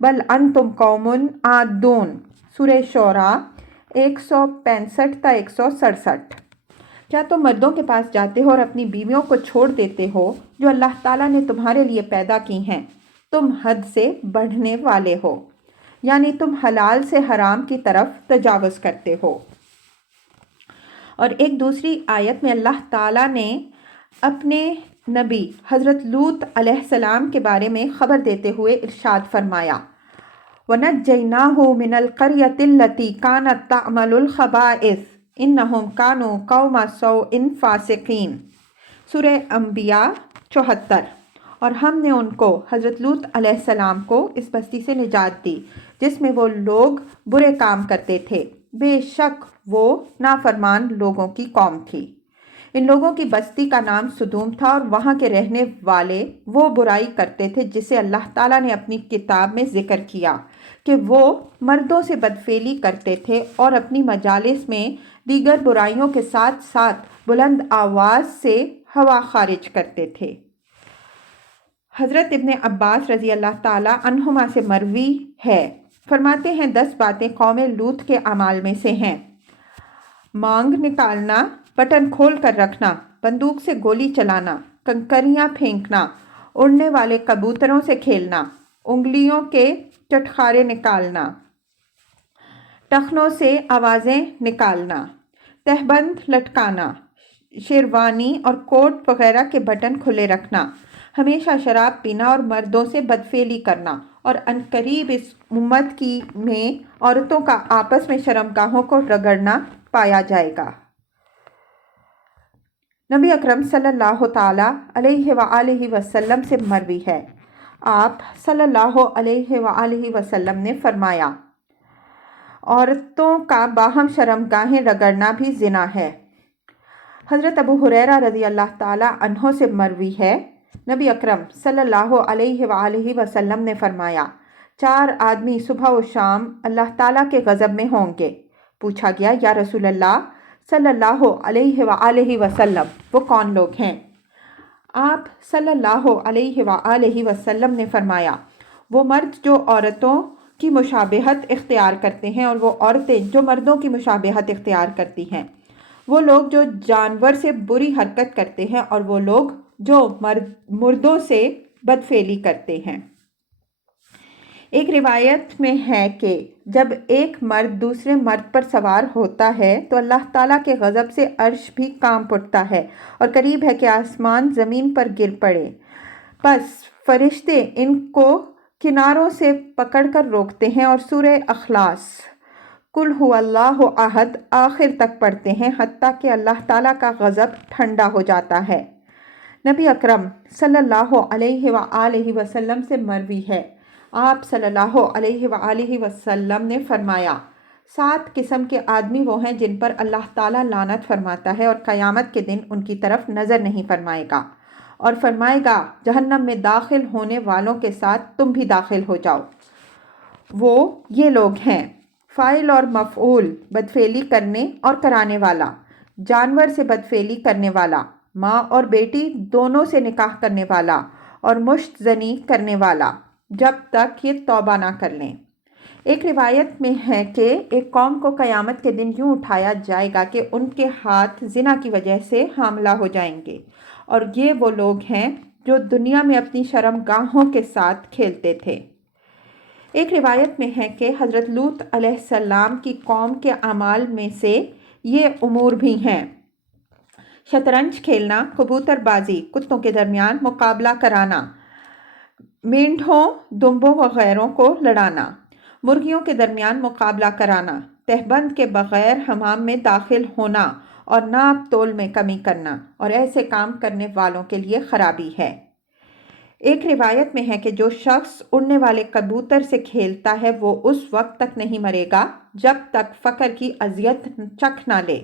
بَلْ أَنْتُمْ قَوْمٌ عَادُونَ، سورہ شعراء 165 تا 167۔ کیا تم مردوں کے پاس جاتے ہو اور اپنی بیویوں کو چھوڑ دیتے ہو جو اللہ تعالیٰ نے تمہارے لیے پیدا کی ہیں؟ تم حد سے بڑھنے والے ہو، یعنی تم حلال سے حرام کی طرف تجاوز کرتے ہو۔ اور ایک دوسری آیت میں اللہ تعالیٰ نے اپنے نبی حضرت لوط علیہ السلام کے بارے میں خبر دیتے ہوئے ارشاد فرمایا وَنَجَّيْنَاهُ مِنَ الْقَرْيَةِ الَّتِي كَانَتْ تَعْمَلُ الْخَبَائِثَ إِنَّهُمْ كَانُوا قَوْمَ سَوْءٍ فَاسِقِينَ، سورہ انبیاء 74۔ اور ہم نے ان کو حضرت لوط علیہ السلام کو اس بستی سے نجات دی جس میں وہ لوگ برے کام کرتے تھے، بے شک وہ نافرمان لوگوں کی قوم تھی۔ ان لوگوں کی بستی کا نام سدوم تھا اور وہاں کے رہنے والے وہ برائی کرتے تھے جسے اللہ تعالیٰ نے اپنی کتاب میں ذکر کیا کہ وہ مردوں سے بدفعلی کرتے تھے اور اپنی مجالس میں دیگر برائیوں کے ساتھ ساتھ بلند آواز سے ہوا خارج کرتے تھے۔ حضرت ابن عباس رضی اللہ تعالی عنہما سے مروی ہے، فرماتے ہیں 10 باتیں قوم لوط کے اعمال میں سے ہیں: مانگ نکالنا، بٹن کھول کر رکھنا، بندوق سے گولی چلانا، کنکریاں پھینکنا، اڑنے والے کبوتروں سے کھیلنا، انگلیوں کے چٹخارے نکالنا، ٹخنوں سے آوازیں نکالنا، تہبند لٹکانا، شیروانی اور کوٹ وغیرہ کے بٹن کھلے رکھنا، ہمیشہ شراب پینا اور مردوں سے بدفعلی کرنا، اور عنقریب اس امت میں عورتوں کا آپس میں شرمگاہوں کو رگڑنا پایا جائے گا۔ نبی اکرم صلی اللہ تعالی علیہ وآلہ وسلم سے مروی ہے، آپ صلی اللہ علیہ وآلہ وسلم نے فرمایا، عورتوں کا باہم شرمگاہیں رگڑنا بھی زنا ہے۔ حضرت ابو ہریرہ رضی اللہ تعالی عنہ سے مروی ہے، نبی اکرم صلی اللہ علیہ وآلہ وسلم نے فرمایا، 4 آدمی صبح و شام اللہ تعالیٰ کے غضب میں ہوں گے۔ پوچھا گیا، یا رسول اللہ صلی اللہ علیہ وآلہ وسلم وہ کون لوگ ہیں؟ آپ صلی اللہ علیہ وآلہ وسلم نے فرمایا، وہ مرد جو عورتوں کی مشابہت اختیار کرتے ہیں اور وہ عورتیں جو مردوں کی مشابہت اختیار کرتی ہیں، وہ لوگ جو جانور سے بری حرکت کرتے ہیں اور وہ لوگ جو مردوں سے بدفعلی کرتے ہیں۔ ایک روایت میں ہے کہ جب ایک مرد دوسرے مرد پر سوار ہوتا ہے تو اللہ تعالیٰ کے غضب سے عرش بھی کانپ اٹھتا ہے اور قریب ہے کہ آسمان زمین پر گر پڑے، بس فرشتے ان کو کناروں سے پکڑ کر روکتے ہیں اور سورہ اخلاص قل هو اللہ احد آخر تک پڑھتے ہیں، حتیٰ کہ اللہ تعالیٰ کا غضب ٹھنڈا ہو جاتا ہے۔ نبی اکرم صلی اللہ علیہ وآلہ وسلم سے مروی ہے، آپ صلی اللہ علیہ وآلہ وسلم نے فرمایا، 7 قسم کے آدمی وہ ہیں جن پر اللہ تعالیٰ لعنت فرماتا ہے اور قیامت کے دن ان کی طرف نظر نہیں فرمائے گا، اور فرمائے گا جہنم میں داخل ہونے والوں کے ساتھ تم بھی داخل ہو جاؤ۔ وہ یہ لوگ ہیں: فاعل اور مفعول، بدفعلی کرنے اور کرانے والا، جانور سے بدفعلی کرنے والا، ماں اور بیٹی دونوں سے نکاح کرنے والا، اور مشت زنی کرنے والا، جب تک یہ توبہ نہ کر لیں۔ ایک روایت میں ہے کہ ایک قوم کو قیامت کے دن یوں اٹھایا جائے گا کہ ان کے ہاتھ زنا کی وجہ سے حاملہ ہو جائیں گے، اور یہ وہ لوگ ہیں جو دنیا میں اپنی شرمگاہوں کے ساتھ کھیلتے تھے۔ ایک روایت میں ہے کہ حضرت لوط علیہ السلام کی قوم کے اعمال میں سے یہ امور بھی ہیں: شطرنج کھیلنا، کبوتر بازی، کتوں کے درمیان مقابلہ کرانا، مینڈھوں، دمبوں وغیرہ کو لڑانا، مرغیوں کے درمیان مقابلہ کرانا، تہبند کے بغیر حمام میں داخل ہونا اور ناپ تول میں کمی کرنا، اور ایسے کام کرنے والوں کے لیے خرابی ہے۔ ایک روایت میں ہے کہ جو شخص اڑنے والے کبوتر سے کھیلتا ہے وہ اس وقت تک نہیں مرے گا جب تک فقر کی اذیت چکھ نہ لے۔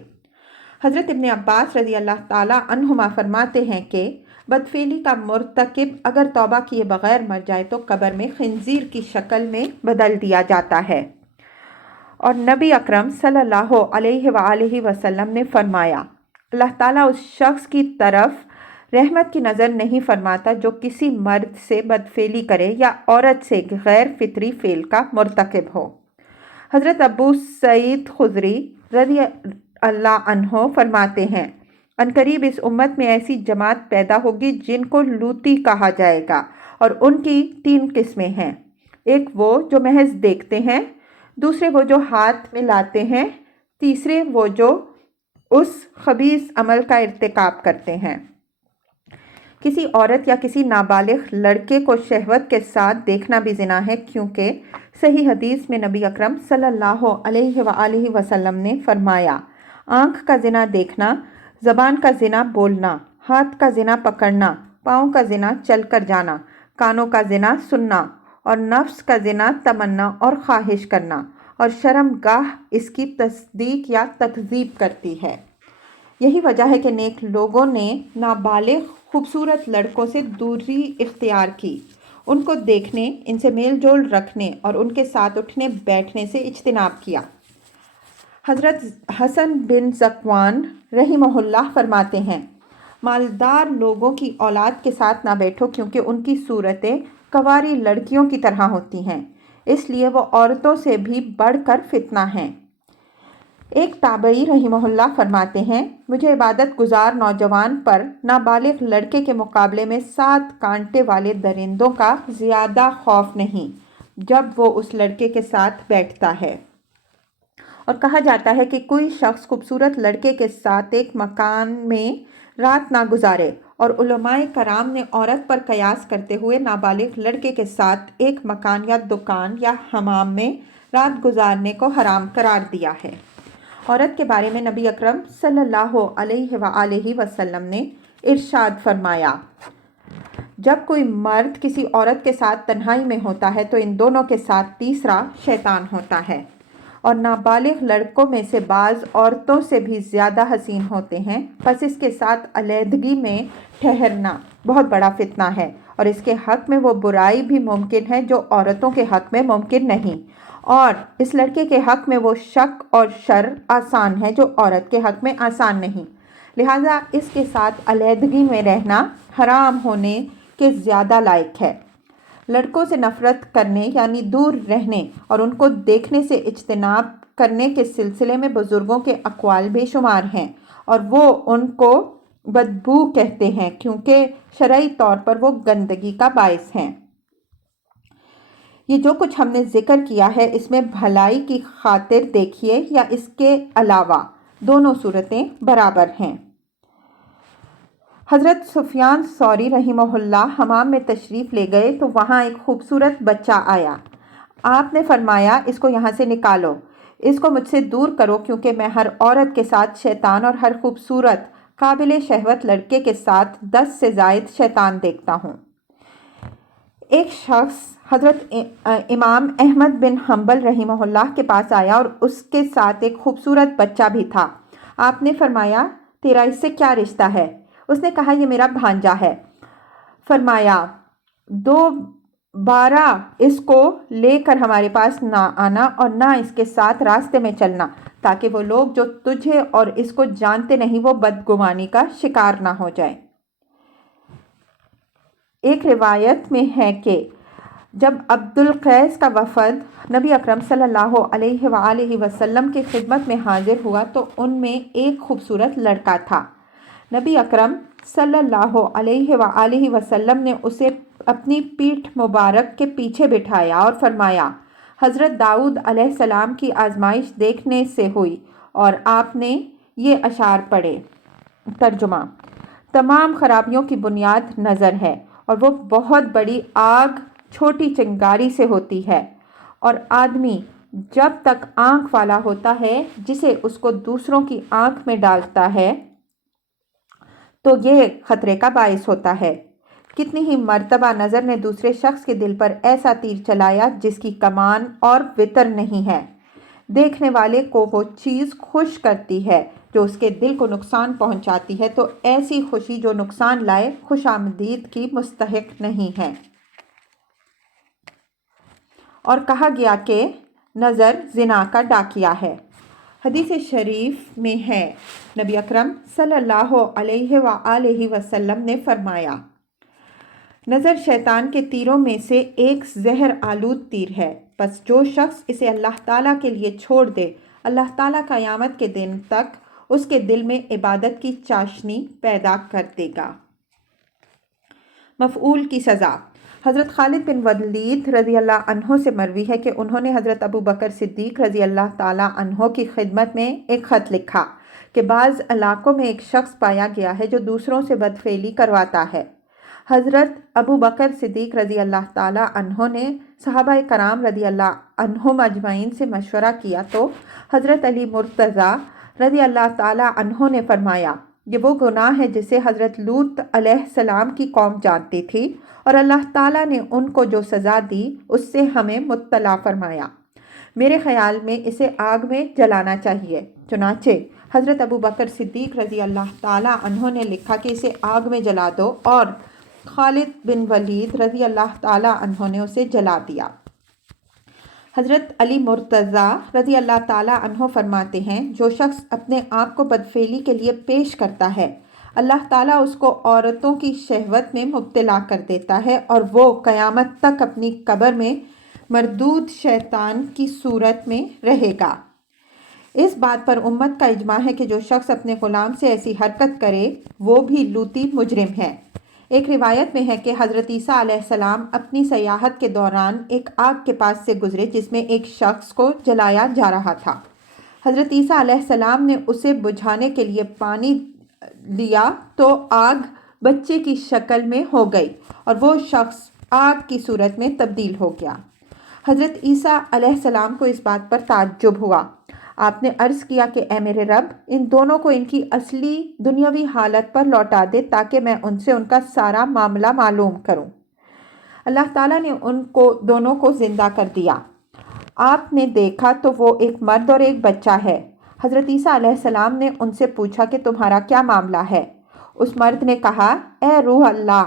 حضرت ابن عباس رضی اللہ تعالی عنہما فرماتے ہیں کہ بدفعلی کا مرتکب اگر توبہ کیے بغیر مر جائے تو قبر میں خنزیر کی شکل میں بدل دیا جاتا ہے۔ اور نبی اکرم صلی اللہ علیہ وآلہ وسلم نے فرمایا، اللہ تعالیٰ اس شخص کی طرف رحمت کی نظر نہیں فرماتا جو کسی مرد سے بدفعلی کرے یا عورت سے غیر فطری فعل کا مرتکب ہو۔ حضرت ابو سعید خدری رضی اللہ عنہ فرماتے ہیں، عنقریب اس امت میں ایسی جماعت پیدا ہوگی جن کو لوطی کہا جائے گا، اور ان کی 3 قسمیں ہیں: ایک وہ جو محض دیکھتے ہیں، دوسرے وہ جو ہاتھ میں لاتے ہیں، تیسرے وہ جو اس خبیث عمل کا ارتکاب کرتے ہیں۔ کسی عورت یا کسی نابالغ لڑکے کو شہوت کے ساتھ دیکھنا بھی زنا ہے، کیونکہ صحیح حدیث میں نبی اکرم صلی اللہ علیہ وآلہ وسلم نے فرمایا، آنکھ کا زنا دیکھنا، زبان کا زنا بولنا، ہاتھ کا زنا پکڑنا، پاؤں کا زنا چل کر جانا، کانوں کا زنا سننا، اور نفس کا زنا تمنا اور خواہش کرنا، اور شرمگاہ اس کی تصدیق یا تکذیب کرتی ہے۔ یہی وجہ ہے کہ نیک لوگوں نے نابالغ خوبصورت لڑکوں سے دوری اختیار کی، ان کو دیکھنے، ان سے میل جول رکھنے اور ان کے ساتھ اٹھنے بیٹھنے سے اجتناب کیا۔ حضرت حسن بن ذکوان رحمہ اللہ فرماتے ہیں، مالدار لوگوں کی اولاد کے ساتھ نہ بیٹھو کیونکہ ان کی صورتیں کنواری لڑکیوں کی طرح ہوتی ہیں، اس لیے وہ عورتوں سے بھی بڑھ کر فتنہ ہیں۔ ایک تابعی رحمہ اللہ فرماتے ہیں، مجھے عبادت گزار نوجوان پر نابالغ لڑکے کے مقابلے میں 7 کانٹے والے درندوں کا زیادہ خوف نہیں جب وہ اس لڑکے کے ساتھ بیٹھتا ہے۔ اور کہا جاتا ہے کہ کوئی شخص خوبصورت لڑکے کے ساتھ ایک مکان میں رات نہ گزارے، اور علماء کرام نے عورت پر قیاس کرتے ہوئے نابالغ لڑکے کے ساتھ ایک مکان یا دکان یا حمام میں رات گزارنے کو حرام قرار دیا ہے۔ عورت کے بارے میں نبی اکرم صلی اللہ علیہ وآلہ وسلم نے ارشاد فرمایا، جب کوئی مرد کسی عورت کے ساتھ تنہائی میں ہوتا ہے تو ان دونوں کے ساتھ تیسرا شیطان ہوتا ہے، اور نابالغ لڑکوں میں سے بعض عورتوں سے بھی زیادہ حسین ہوتے ہیں، بس اس کے ساتھ علیحدگی میں ٹھہرنا بہت بڑا فتنہ ہے، اور اس کے حق میں وہ برائی بھی ممکن ہے جو عورتوں کے حق میں ممکن نہیں، اور اس لڑکے کے حق میں وہ شک اور شر آسان ہے جو عورت کے حق میں آسان نہیں، لہٰذا اس کے ساتھ علیحدگی میں رہنا حرام ہونے کے زیادہ لائق ہے۔ لڑکوں سے نفرت کرنے یعنی دور رہنے اور ان کو دیکھنے سے اجتناب کرنے کے سلسلے میں بزرگوں کے اقوال بے شمار ہیں، اور وہ ان کو بدبو کہتے ہیں کیونکہ شرعی طور پر وہ گندگی کا باعث ہیں۔ یہ جو کچھ ہم نے ذکر کیا ہے اس میں بھلائی کی خاطر دیکھیے یا اس کے علاوہ دونوں صورتیں برابر ہیں۔ حضرت سفیان ثوری رحمہ اللہ حمام میں تشریف لے گئے تو وہاں ایک خوبصورت بچہ آیا۔ آپ نے فرمایا، اس کو یہاں سے نکالو، اس کو مجھ سے دور کرو کیونکہ میں ہر عورت کے ساتھ شیطان اور ہر خوبصورت قابل شہوت لڑکے کے ساتھ 10 سے زائد شیطان دیکھتا ہوں۔ ایک شخص حضرت امام احمد بن حنبل رحمہ اللہ کے پاس آیا اور اس کے ساتھ ایک خوبصورت بچہ بھی تھا۔ آپ نے فرمایا، تیرا اس سے کیا رشتہ ہے؟ اس نے کہا، یہ میرا بھانجا ہے۔ فرمایا، دوبارہ اس کو لے کر ہمارے پاس نہ آنا اور نہ اس کے ساتھ راستے میں چلنا، تاکہ وہ لوگ جو تجھے اور اس کو جانتے نہیں وہ بدگمانی کا شکار نہ ہو جائیں۔ ایک روایت میں ہے کہ جب عبد القیس کا وفد نبی اکرم صلی اللہ علیہ وآلہ وسلم کی خدمت میں حاضر ہوا تو ان میں ایک خوبصورت لڑکا تھا۔ نبی اکرم صلی اللہ علیہ وآلہ وسلم نے اسے اپنی پیٹھ مبارک کے پیچھے بٹھایا اور فرمایا، حضرت داؤد علیہ السلام کی آزمائش دیکھنے سے ہوئی، اور آپ نے یہ اشعار پڑھے۔ ترجمہ: تمام خرابیوں کی بنیاد نظر ہے، اور وہ بہت بڑی آگ چھوٹی چنگاری سے ہوتی ہے، اور آدمی جب تک آنکھ والا ہوتا ہے جسے اس کو دوسروں کی آنکھ میں ڈالتا ہے تو یہ خطرے کا باعث ہوتا ہے۔ کتنی ہی مرتبہ نظر نے دوسرے شخص کے دل پر ایسا تیر چلایا جس کی کمان اور وتر نہیں ہے۔ دیکھنے والے کو وہ چیز خوش کرتی ہے جو اس کے دل کو نقصان پہنچاتی ہے، تو ایسی خوشی جو نقصان لائے خوش آمدید کی مستحق نہیں ہے۔ اور کہا گیا کہ نظر زنا کا ڈاکیا ہے۔ حدیث شریف میں ہے، نبی اکرم صلی اللہ علیہ وآلہ وسلم نے فرمایا، نظر شیطان کے تیروں میں سے ایک زہر آلود تیر ہے، بس جو شخص اسے اللہ تعالیٰ کے لیے چھوڑ دے، اللہ تعالیٰ قیامت کے دن تک اس کے دل میں عبادت کی چاشنی پیدا کر دے گا۔ مفعول کی سزا۔ حضرت خالد بن ولید رضی اللہ عنہ سے مروی ہے کہ انہوں نے حضرت ابو بکر صدیق رضی اللہ تعالیٰ عنہ کی خدمت میں ایک خط لکھا کہ بعض علاقوں میں ایک شخص پایا گیا ہے جو دوسروں سے بدفعلی کرواتا ہے۔ حضرت ابو بکر صدیق رضی اللہ تعالیٰ عنہ نے صحابہ کرام رضی اللہ عنہم اجمعین سے مشورہ کیا تو حضرت علی مرتضیٰ رضی اللہ تعالیٰ عنہ نے فرمایا، یہ وہ گناہ ہے جسے حضرت لوط علیہ السلام کی قوم جانتی تھی، اور اللہ تعالیٰ نے ان کو جو سزا دی اس سے ہمیں مطلع فرمایا۔ میرے خیال میں اسے آگ میں جلانا چاہیے۔ چنانچہ حضرت ابو بکر صدیق رضی اللہ تعالیٰ عنہ نے لکھا کہ اسے آگ میں جلا دو، اور خالد بن ولید رضی اللہ تعالیٰ عنہ نے اسے جلا دیا۔ حضرت علی مرتضیٰ رضی اللہ تعالیٰ عنہ فرماتے ہیں، جو شخص اپنے آپ کو بدفعلی کے لیے پیش کرتا ہے، اللہ تعالیٰ اس کو عورتوں کی شہوت میں مبتلا کر دیتا ہے اور وہ قیامت تک اپنی قبر میں مردود شیطان کی صورت میں رہے گا۔ اس بات پر امت کا اجماع ہے کہ جو شخص اپنے غلام سے ایسی حرکت کرے وہ بھی لوطی مجرم ہے۔ ایک روایت میں ہے کہ حضرت عیسیٰ علیہ السلام اپنی سیاحت کے دوران ایک آگ کے پاس سے گزرے جس میں ایک شخص کو جلایا جا رہا تھا۔ حضرت عیسیٰ علیہ السلام نے اسے بجھانے کے لیے پانی لیا تو آگ بچے کی شکل میں ہو گئی اور وہ شخص آگ کی صورت میں تبدیل ہو گیا۔ حضرت عیسیٰ علیہ السلام کو اس بات پر تعجب ہوا۔ آپ نے عرض کیا کہ اے میرے رب، ان دونوں کو ان کی اصلی دنیاوی حالت پر لوٹا دے تاکہ میں ان سے ان کا سارا معاملہ معلوم کروں۔ اللہ تعالیٰ نے ان کو دونوں کو زندہ کر دیا۔ آپ نے دیکھا تو وہ ایک مرد اور ایک بچہ ہے۔ حضرت عیسیٰ علیہ السلام نے ان سے پوچھا کہ تمہارا کیا معاملہ ہے؟ اس مرد نے کہا، اے روح اللہ،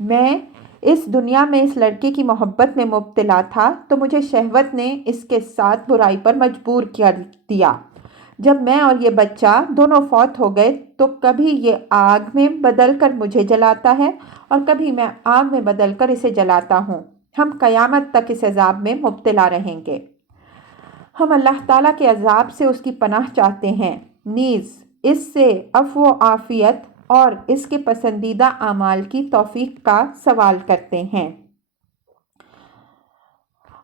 میں اس دنیا میں اس لڑکے کی محبت میں مبتلا تھا تو مجھے شہوت نے اس کے ساتھ برائی پر مجبور کر دیا۔ جب میں اور یہ بچہ دونوں فوت ہو گئے تو کبھی یہ آگ میں بدل کر مجھے جلاتا ہے اور کبھی میں آگ میں بدل کر اسے جلاتا ہوں۔ ہم قیامت تک اس عذاب میں مبتلا رہیں گے۔ ہم اللہ تعالیٰ کے عذاب سے اس کی پناہ چاہتے ہیں، نیز اس سے عفو و عافیت اور اس کے پسندیدہ اعمال کی توفیق کا سوال کرتے ہیں۔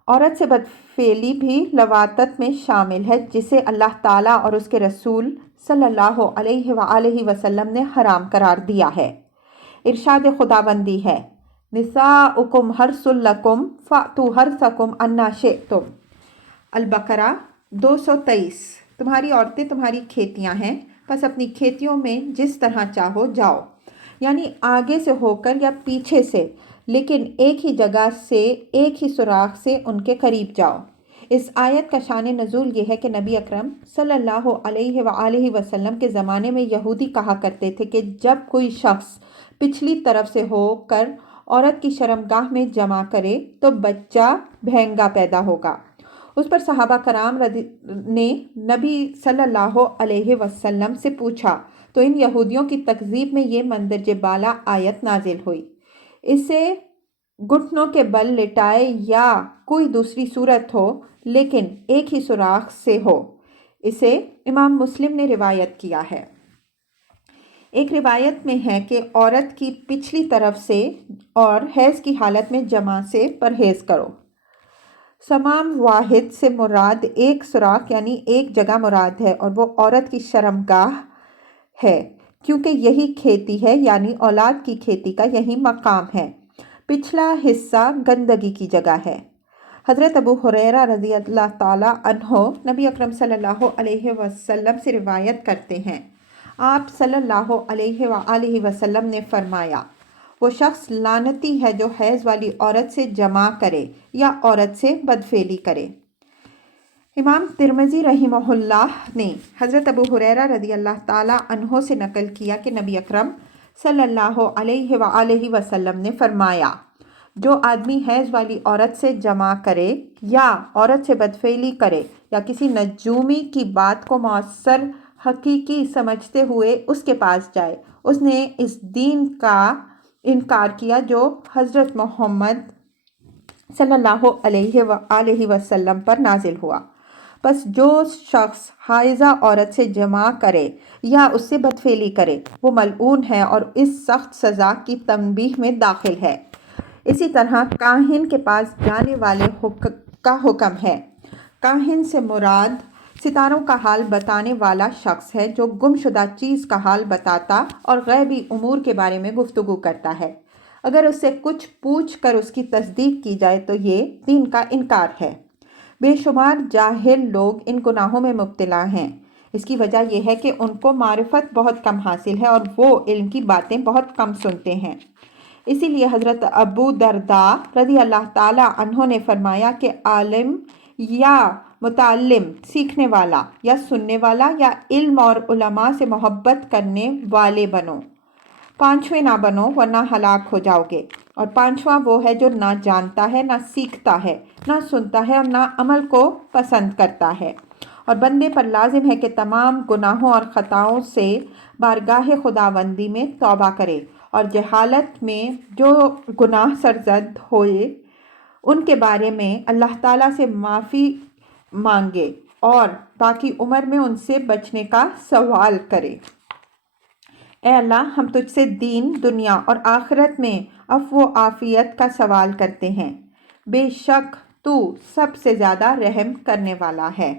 عورت سے بدفعلی بھی لواطت میں شامل ہے جسے اللہ تعالیٰ اور اس کے رسول صلی اللہ علیہ وآلہ وسلم نے حرام قرار دیا ہے۔ ارشاد خداوندی ہے، نساؤکم حرث لکم فأتوا حرثکم انا شئتم۔ البقرہ 223۔ تمہاری عورتیں تمہاری کھیتیاں ہیں، پس اپنی کھیتیوں میں جس طرح چاہو جاؤ، یعنی آگے سے ہو کر یا پیچھے سے، لیکن ایک ہی جگہ سے ایک ہی سوراخ سے ان کے قریب جاؤ۔ اس آیت کا شان نزول یہ ہے کہ نبی اکرم صلی اللہ علیہ وآلہ وسلم کے زمانے میں یہودی کہا کرتے تھے کہ جب کوئی شخص پچھلی طرف سے ہو کر عورت کی شرمگاہ میں جمع کرے تو بچہ بھینگا پیدا ہوگا۔ اس پر صحابہ کرام نے نبی صلی اللہ علیہ وسلم سے پوچھا تو ان یہودیوں کی تکذیب میں یہ مندرجہ بالا آیت نازل ہوئی۔ اسے گھٹنوں کے بل لٹائے یا کوئی دوسری صورت ہو لیکن ایک ہی سوراخ سے ہو۔ اسے امام مسلم نے روایت کیا ہے۔ ایک روایت میں ہے کہ عورت کی پچھلی طرف سے اور حیض کی حالت میں جمع سے پرہیز کرو۔ سمام واحد سے مراد ایک سوراخ یعنی ایک جگہ مراد ہے اور وہ عورت کی شرمگاہ ہے کیونکہ یہی کھیتی ہے، یعنی اولاد کی کھیتی کا یہی مقام ہے۔ پچھلا حصہ گندگی کی جگہ ہے۔ حضرت ابو ہریرہ رضی اللہ تعالیٰ عنہ نبی اکرم صلی اللہ علیہ وسلم سے روایت کرتے ہیں، آپ صلی اللہ علیہ وآلہ وسلم نے فرمایا، وہ شخص لعنتی ہے جو حیض والی عورت سے جمع کرے یا عورت سے بدفعلی کرے۔ امام ترمذی رحمہ اللہ نے حضرت ابو ہریرہ رضی اللہ تعالیٰ عنہ سے نقل کیا کہ نبی اکرم صلی اللہ علیہ وآلہ وسلم نے فرمایا، جو آدمی حیض والی عورت سے جمع کرے یا عورت سے بدفعلی کرے یا کسی نجومی کی بات کو مؤثر حقیقی سمجھتے ہوئے اس کے پاس جائے، اس نے اس دین کا انکار کیا جو حضرت محمد صلی اللہ علیہ وآلہ وسلم پر نازل ہوا۔ پس جو شخص حائضہ عورت سے جمع کرے یا اس سے بدفعلی کرے وہ ملعون ہے اور اس سخت سزا کی تنبیہ میں داخل ہے۔ اسی طرح کاہن کے پاس جانے والے کا حکم ہے۔ کاہن سے مراد ستاروں کا حال بتانے والا شخص ہے جو گم شدہ چیز کا حال بتاتا اور غیبی امور کے بارے میں گفتگو کرتا ہے۔ اگر اس سے کچھ پوچھ کر اس کی تصدیق کی جائے تو یہ دین کا انکار ہے۔ بے شمار جاہل لوگ ان گناہوں میں مبتلا ہیں۔ اس کی وجہ یہ ہے کہ ان کو معرفت بہت کم حاصل ہے اور وہ علم کی باتیں بہت کم سنتے ہیں۔ اسی لیے حضرت ابو درداء رضی اللہ تعالیٰ عنہ نے فرمایا کہ عالم یا متعلم، سیکھنے والا یا سننے والا یا علم اور علماء سے محبت کرنے والے بنو، پانچویں نہ بنو ورنہ ہلاک ہو جاؤ گے۔ اور پانچواں وہ ہے جو نہ جانتا ہے، نہ سیکھتا ہے، نہ سنتا ہے اور نہ عمل کو پسند کرتا ہے۔ اور بندے پر لازم ہے کہ تمام گناہوں اور خطاؤں سے بارگاہ خداوندی میں توبہ کرے، اور جہالت میں جو گناہ سرزد ہوئے ان کے بارے میں اللہ تعالیٰ سے معافی مانگے اور باقی عمر میں ان سے بچنے کا سوال کرے۔ اے اللہ، ہم تجھ سے دین، دنیا اور آخرت میں عفو و عافیت کا سوال کرتے ہیں، بے شک تو سب سے زیادہ رحم کرنے والا ہے۔